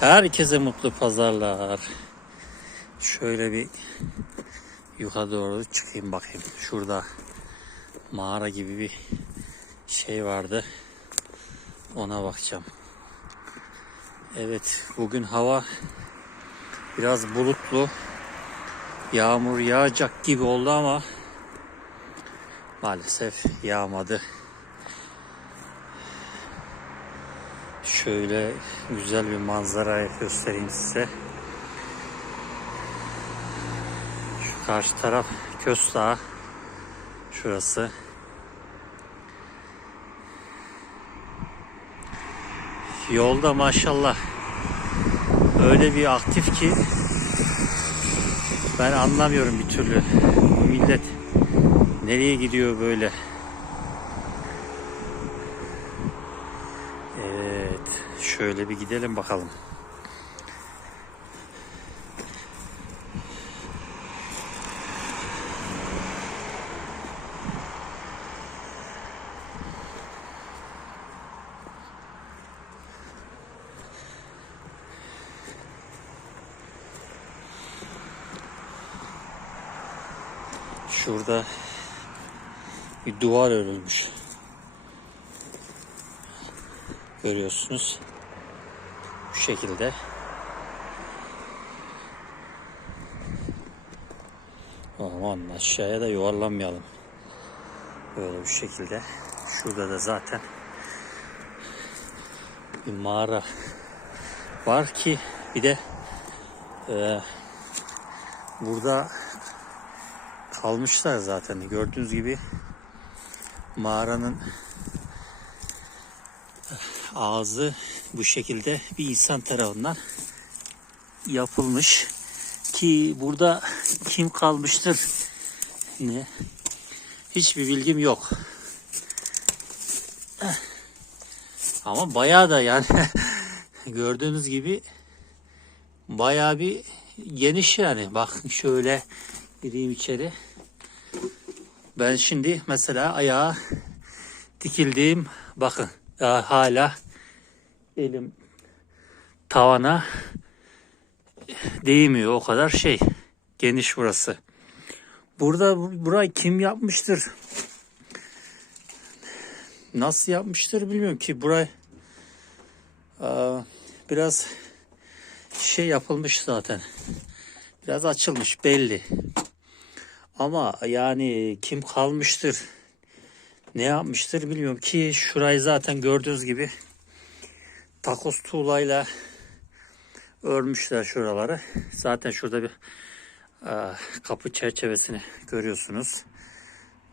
Herkese mutlu pazarlar. Şöyle bir yukarı doğru çıkayım bakayım. Şurada mağara gibi bir şey vardı. Ona bakacağım. Evet bugün hava biraz bulutlu. Yağmur yağacak gibi oldu ama maalesef yağmadı. Şöyle güzel bir manzara göstereyim size. Şu karşı taraf Köstağ. Şurası. Yolda maşallah öyle bir aktif ki ben anlamıyorum bir türlü. Bu millet nereye gidiyor böyle? Evet, şöyle bir gidelim bakalım. Şurada bir duvar örülmüş. Görüyorsunuz. Şekilde. Aman aşağıya da yuvarlanmayalım. Böyle bir şekilde. Şurada da zaten bir mağara var ki bir de e, burada kalmışlar zaten. Gördüğünüz gibi mağaranın ağzı bu şekilde bir insan tarafından yapılmış ki burada kim kalmıştır ne hiçbir bilgim yok. Ama bayağı da yani gördüğünüz gibi bayağı bir geniş yani. Bakın şöyle gireyim içeri. Ben şimdi mesela ayağa dikildiğim bakın hala elim tavana değmiyor o kadar şey geniş burası. Burada bu- burayı kim yapmıştır? Nasıl yapmıştır bilmiyorum ki burayı biraz şey yapılmış zaten. Biraz açılmış belli. Ama yani kim kalmıştır? Ne yapmıştır bilmiyorum ki şurayı zaten gördüğünüz gibi takos tuğlayla örmüşler şuraları. Zaten şurada bir e, kapı çerçevesini görüyorsunuz.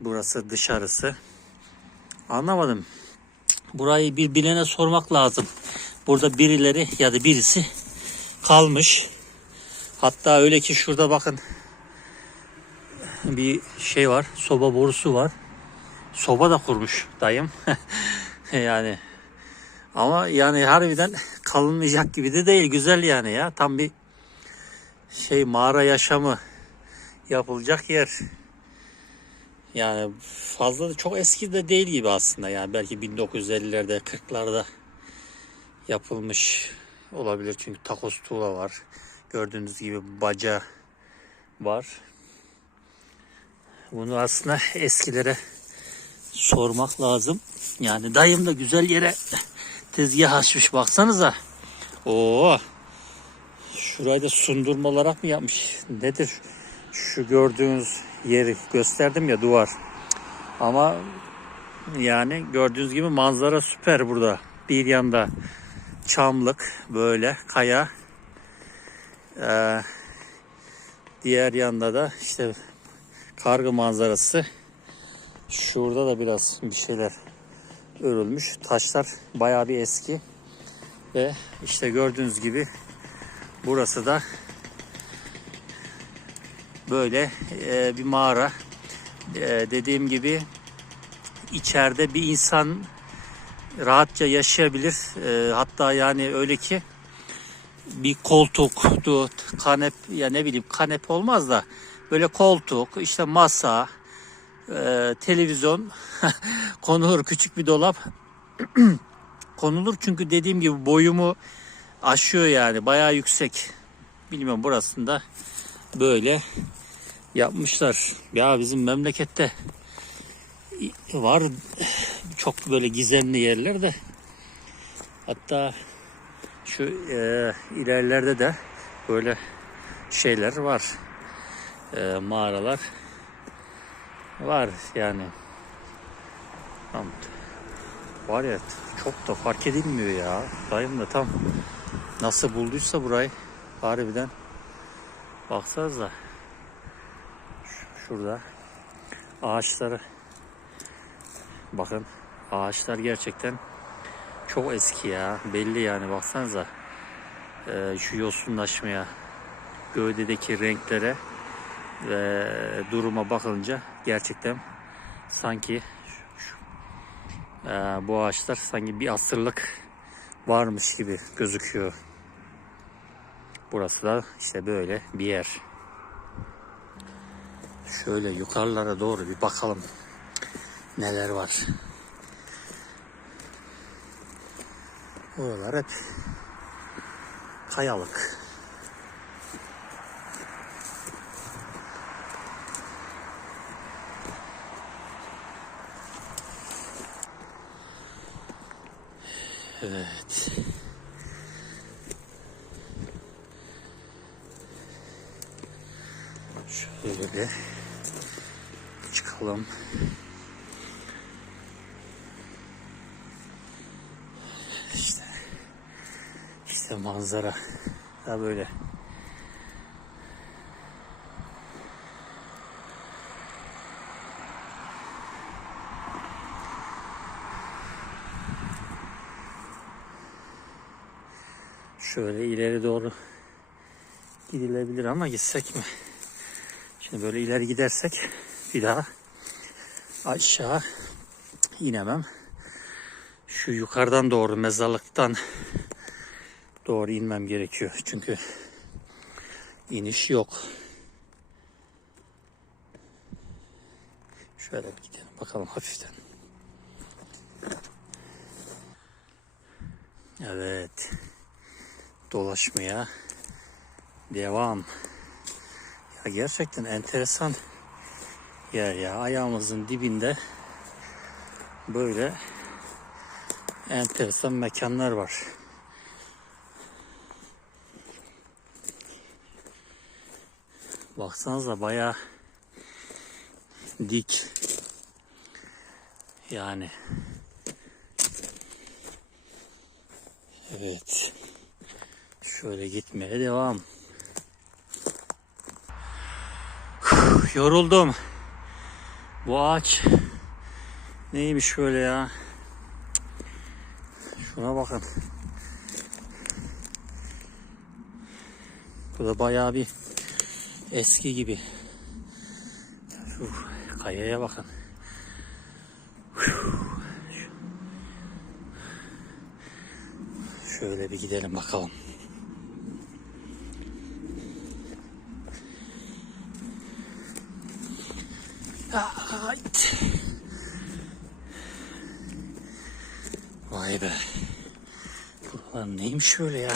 Burası dışarısı. Anlamadım. Burayı bir bilene sormak lazım. Burada birileri ya da birisi kalmış. Hatta öyle ki şurada bakın bir şey var. Soba borusu var. Soba da kurmuş dayım. yani ama yani harbiden kalınmayacak gibi de değil. Güzel yani ya. Tam bir şey mağara yaşamı yapılacak yer. Yani fazla da çok eski de değil gibi aslında. Yani belki 1950'lerde 40'larda yapılmış olabilir. Çünkü takos tuğla var. Gördüğünüz gibi baca var. Bunu aslında eskilere sormak lazım. Yani dayım da güzel yere tezgah açmış baksanıza. Oo. Şurayı da sundurma olarak mı yapmış? Nedir? Şu gördüğünüz yeri gösterdim ya duvar. Ama yani gördüğünüz gibi manzara süper burada. Bir yanda çamlık böyle kaya. Ee, diğer yanda da işte kargı manzarası. Şurada da biraz bir şeyler örülmüş. Taşlar bayağı bir eski. Ve işte gördüğünüz gibi burası da böyle e, bir mağara. E, dediğim gibi içeride bir insan rahatça yaşayabilir. E, hatta yani öyle ki bir koltuktu, kanep ya ne bileyim kanep olmaz da böyle koltuk, işte masa, e, televizyon konulur küçük bir dolap konulur çünkü dediğim gibi boyumu aşıyor yani bayağı yüksek. Bilmiyorum burasında böyle yapmışlar. Ya bizim memlekette var çok böyle gizemli yerler de hatta şu e, ilerlerde de böyle şeyler var. E, mağaralar var yani. Tam var ya çok da fark edilmiyor ya. Dayım da tam nasıl bulduysa burayı harbiden baksanıza Ş- şurada ağaçları bakın ağaçlar gerçekten çok eski ya belli yani baksanıza Ee, şu yosunlaşmaya gövdedeki renklere ve duruma bakılınca gerçekten sanki şu- ee, bu ağaçlar sanki bir asırlık varmış gibi gözüküyor. Burası da işte böyle bir yer. Şöyle yukarılara doğru bir bakalım neler var. Oralar hep kayalık. Evet. Şöyle çıkalım. İşte işte manzara da böyle. Şöyle ileri doğru gidilebilir ama gitsek mi? Şimdi böyle ileri gidersek bir daha aşağı inemem. Şu yukarıdan doğru mezarlıktan doğru inmem gerekiyor. Çünkü iniş yok. Şöyle bir gidelim bakalım hafiften. Evet. Dolaşmaya devam. Ya gerçekten enteresan yer ya. Ayağımızın dibinde böyle enteresan mekanlar var. Baksanıza bayağı dik. Yani. Evet. Şöyle gitmeye devam. Yoruldum. Bu ağaç neymiş böyle ya? Şuna bakın. Bu da bayağı bir eski gibi. Şu kayaya bakın. Şöyle bir gidelim bakalım. Vay be. Buralar neymiş öyle ya?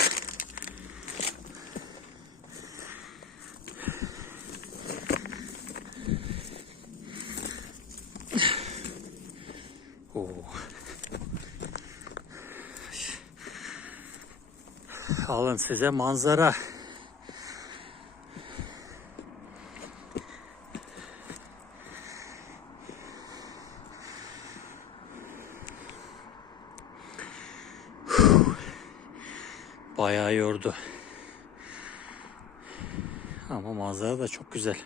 Alın size manzara. Bayağı yordu. Ama manzara da çok güzel.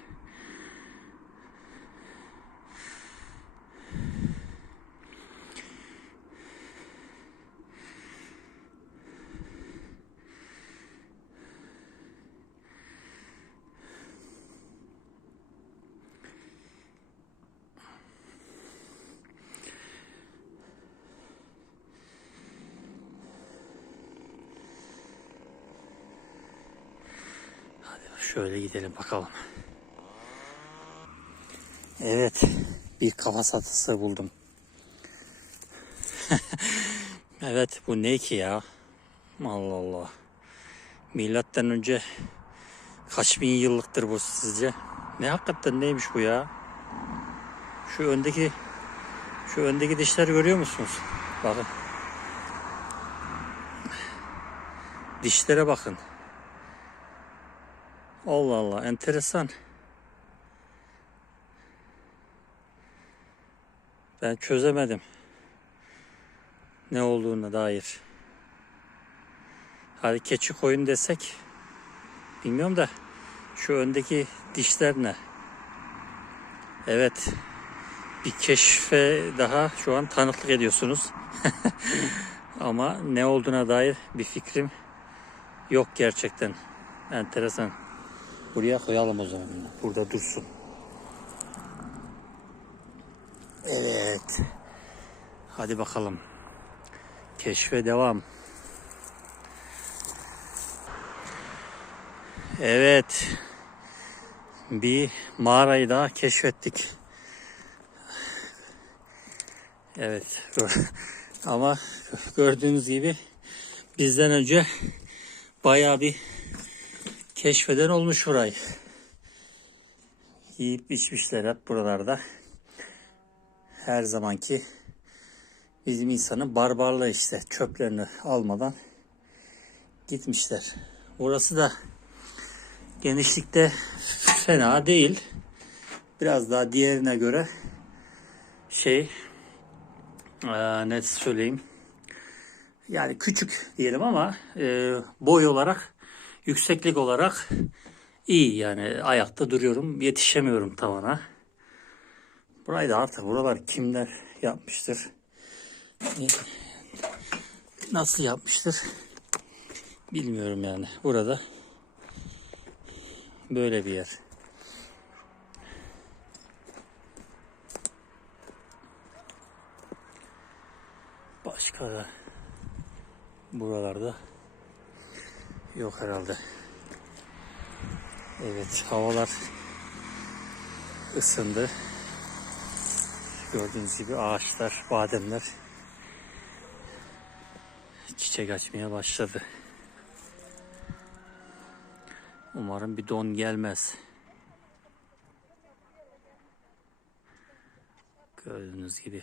Şöyle gidelim bakalım. Evet. Bir kafa satısı buldum. evet bu ne ki ya? Allah Allah. Milattan önce kaç bin yıllıktır bu sizce? Ne hakikaten neymiş bu ya? Şu öndeki şu öndeki dişleri görüyor musunuz? Bakın. Dişlere bakın. Allah Allah enteresan. Ben çözemedim. Ne olduğuna dair. Hadi keçi koyun desek. Bilmiyorum da şu öndeki dişler ne? Evet. Bir keşfe daha şu an tanıklık ediyorsunuz. Ama ne olduğuna dair bir fikrim yok gerçekten. Enteresan. Buraya koyalım o zaman. Burada dursun. Evet. Hadi bakalım. Keşfe devam. Evet. Bir mağarayı daha keşfettik. Evet. Ama gördüğünüz gibi bizden önce bayağı bir keşfeden olmuş burayı. Yiyip içmişler hep buralarda. Her zamanki bizim insanın barbarlığı işte çöplerini almadan gitmişler. Burası da genişlikte fena değil. Biraz daha diğerine göre şey eee, ne söyleyeyim yani küçük diyelim ama e, boy olarak yükseklik olarak iyi yani ayakta duruyorum yetişemiyorum tavana. Burayı da artık buralar kimler yapmıştır? Nasıl yapmıştır? Bilmiyorum yani. Burada böyle bir yer. Başka da buralarda yok herhalde. Evet havalar ısındı. Gördüğünüz gibi ağaçlar, bademler çiçek açmaya başladı. Umarım bir don gelmez. Gördüğünüz gibi.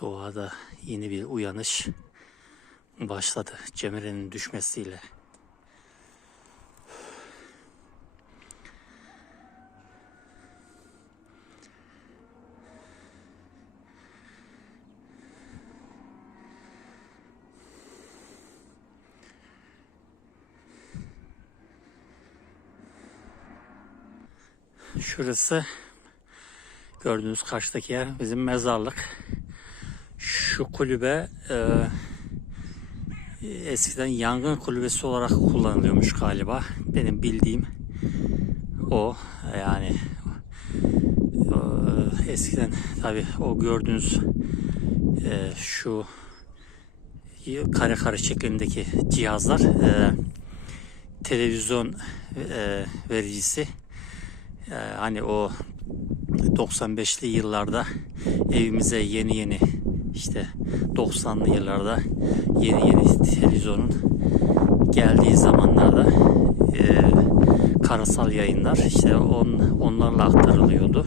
Doğada yeni bir uyanış başladı Cemre'nin düşmesiyle. Şurası gördüğünüz karşıdaki yer bizim mezarlık. Şu kulübe e, eskiden yangın kulübesi olarak kullanılıyormuş galiba. Benim bildiğim o yani e, eskiden tabi o gördüğünüz e, şu kare kare şeklindeki cihazlar e, televizyon e, vericisi e, hani o 95'li yıllarda evimize yeni yeni işte 90'lı yıllarda yeni yeni televizyonun geldiği zamanlarda e, karasal yayınlar işte on, onlarla aktarılıyordu.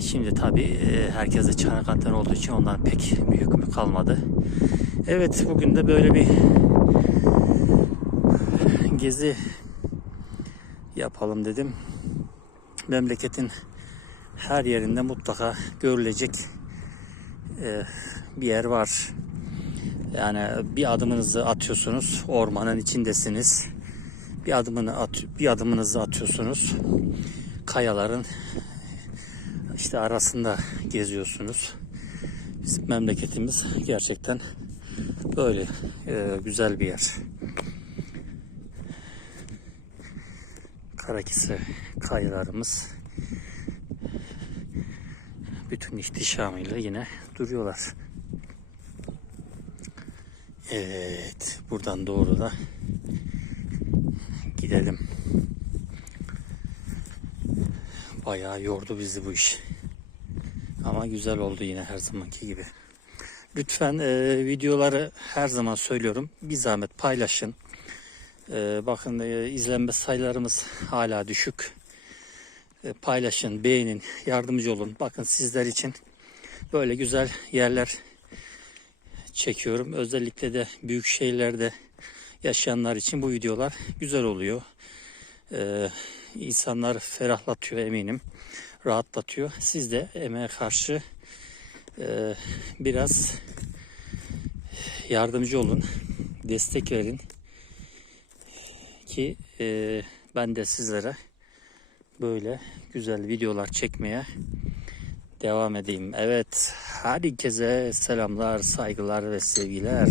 Şimdi tabi e, herkese çanak anten olduğu için onların pek bir hükmü kalmadı. Evet bugün de böyle bir gezi yapalım dedim. Memleketin her yerinde mutlaka görülecek e, bir yer var. Yani bir adımınızı atıyorsunuz, ormanın içindesiniz. Bir adımını at, bir adımınızı atıyorsunuz. Kayaların işte arasında geziyorsunuz. Bizim memleketimiz gerçekten böyle e, güzel bir yer. Karakisi kayalarımız bütün ihtişamıyla yine duruyorlar. Evet, buradan doğru da gidelim. Bayağı yordu bizi bu iş. Ama güzel oldu yine her zamanki gibi. Lütfen e, videoları her zaman söylüyorum. Bir zahmet paylaşın. E, bakın e, izlenme sayılarımız hala düşük. E, paylaşın, beğenin, yardımcı olun. Bakın sizler için böyle güzel yerler çekiyorum. Özellikle de büyük şehirlerde yaşayanlar için bu videolar güzel oluyor. Ee, insanlar ferahlatıyor eminim. Rahatlatıyor. Siz de emeğe karşı e, biraz yardımcı olun. Destek verin. Ki e, ben de sizlere böyle güzel videolar çekmeye devam edeyim. Evet, herkese selamlar, saygılar ve sevgiler.